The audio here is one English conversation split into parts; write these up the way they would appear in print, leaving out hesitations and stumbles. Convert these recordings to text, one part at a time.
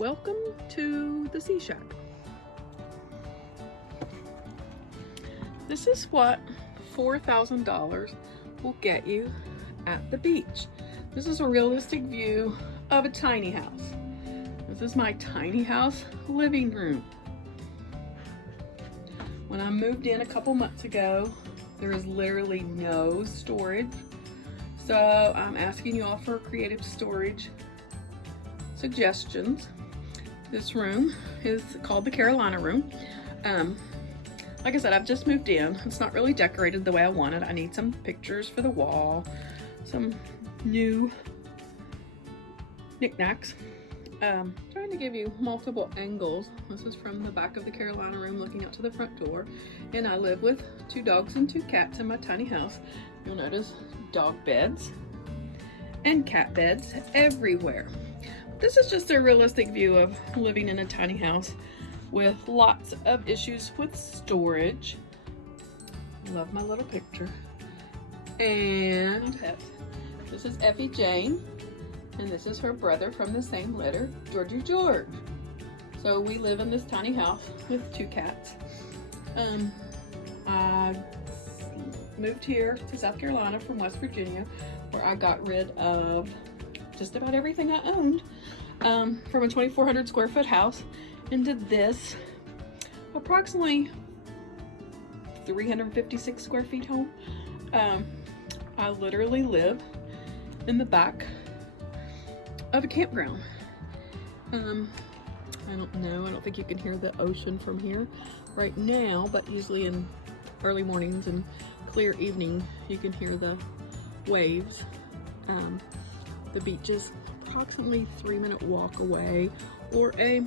Welcome to the Sea Shack. This is what $4,000 will get you at the beach. This is a realistic view of a tiny house. This is my tiny house living room. When I moved in a couple months ago, there is literally no storage. So I'm asking you all for creative storage suggestions. This room is called the Carolina room. Like I said, I've just moved in. It's not really decorated the way I wanted. I need some pictures for the wall, some new knickknacks. Trying to give you multiple angles. This is from the back of the Carolina room looking out to the front door. And I live with 2 dogs and 2 cats in my tiny house. You'll notice dog beds and cat beds everywhere. This is just a realistic view of living in a tiny house with lots of issues with storage. Love my little picture. And this is Effie Jane, and this is her brother from the same litter, Georgie George. So we live in this tiny house with 2 cats. I moved here to South Carolina from West Virginia, where I got rid of just about everything I owned, from a 2,400 square foot house into this approximately 356 square feet home. I literally live in the back of a campground. I don't think you can hear the ocean from here right now, but usually in early mornings and clear evening you can hear the waves. The beach is approximately 3-minute walk away, or a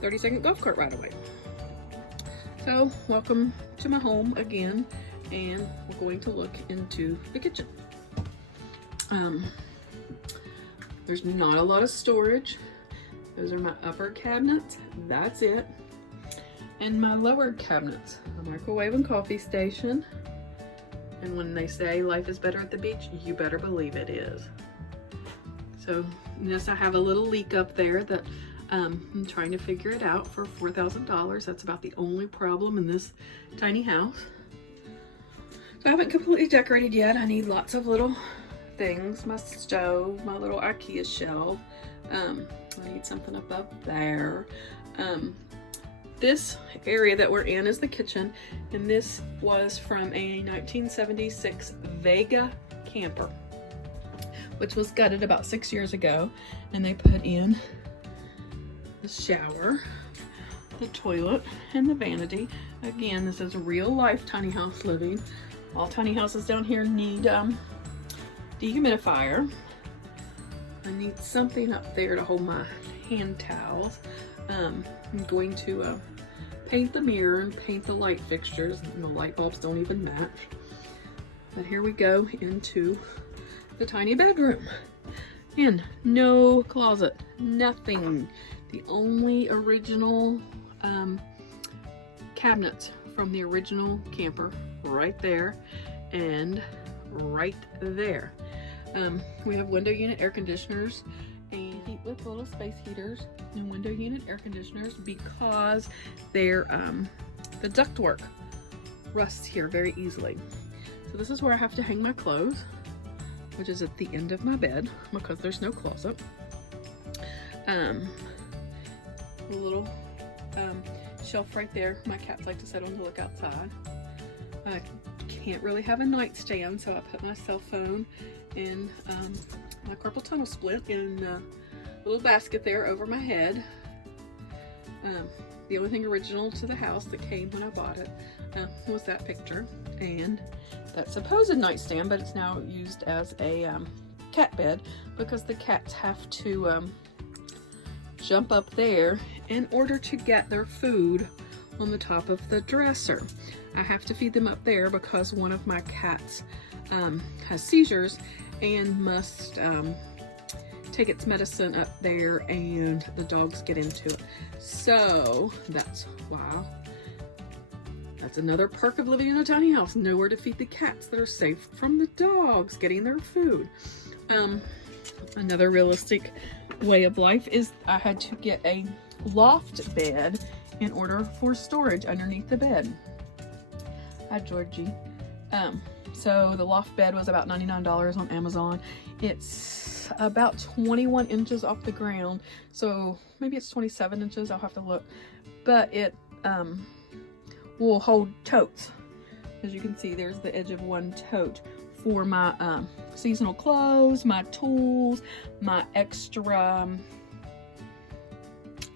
30-second golf cart ride away. So welcome to my home again, and we're going to look into the kitchen. There's not a lot of storage. Those are my upper cabinets, that's it. And my lower cabinets, a microwave and coffee station. And when they say life is better at the beach, you better believe it is. So yes, I have a little leak up there that I'm trying to figure it out for $4,000. That's about the only problem in this tiny house. So I haven't completely decorated yet. I need lots of little things. My stove, my little IKEA shelf. I need something up there. This area that we're in is the kitchen, and this was from a 1976 Vega camper, which was gutted about 6 years ago, and they put in the shower, the toilet, and the vanity. Again, this is real life tiny house living. All tiny houses down here need dehumidifier. I need something up there to hold my hand towels. I'm going to paint the mirror and paint the light fixtures, and the light bulbs don't even match. But here we go into the tiny bedroom. And no closet, nothing. The only original cabinets from the original camper right there and right there. We have window unit air conditioners and heat with little space heaters and window unit air conditioners because they're the ductwork rusts here very easily. So this is where I have to hang my clothes, which is at the end of my bed because there's no closet. A little shelf right there. My cats like to sit on to look outside. I can't really have a nightstand, so I put my cell phone and my carpal tunnel splint in a little basket there over my head. The only thing original to the house that came when I bought it was that picture and that supposed nightstand, but it's now used as a cat bed because the cats have to jump up there in order to get their food on the top of the dresser. I have to feed them up there because one of my cats has seizures and must take its medicine up there, and the dogs get into it. So that's why. That's another perk of living in a tiny house. Nowhere to feed the cats that are safe from the dogs getting their food. Another realistic way of life is I had to get a loft bed in order for storage underneath the bed. Hi, Georgie. So the loft bed was about $99 on Amazon. It's about 21 inches off the ground, so maybe it's 27 inches, I'll have to look, but it will hold totes. As you can see, there's the edge of one tote for my seasonal clothes, my tools, my extra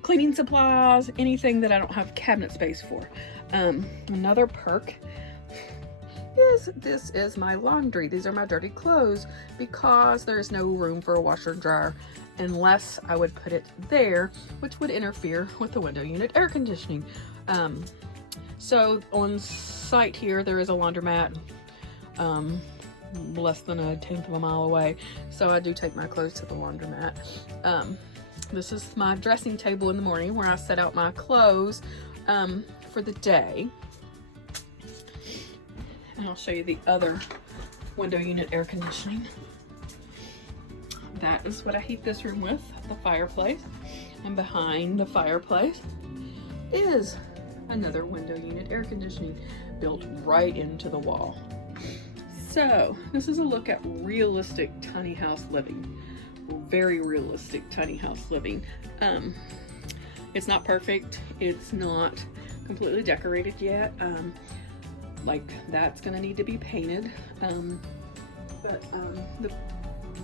cleaning supplies, anything that I don't have cabinet space for. Another perk is this is my laundry. These are my dirty clothes because there's no room for a washer and dryer unless I would put it there, which would interfere with the window unit air conditioning. So on site here, there is a laundromat less than a 1/10 of a mile away. So I do take my clothes to the laundromat. This is my dressing table in the morning where I set out my clothes for the day. And I'll show you the other window unit air conditioning. That is what I heat this room with, the fireplace. And behind the fireplace is another window unit air conditioning built right into the wall. So this is a look at realistic tiny house living. Very realistic tiny house living. It's not perfect. It's not completely decorated yet. Like that's gonna need to be painted. But the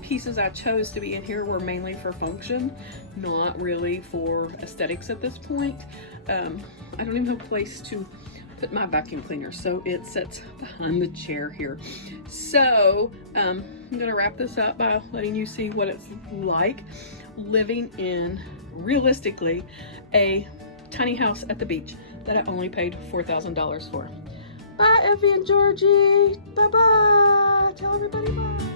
pieces I chose to be in here were mainly for function, not really for aesthetics at this point. I don't even have a place to put my vacuum cleaner, so it sits behind the chair here. So I'm gonna wrap this up by letting you see what it's like living in, realistically, a tiny house at the beach that I only paid $4,000 for. Bye, Effie and Georgie. Bye-bye. Tell everybody bye.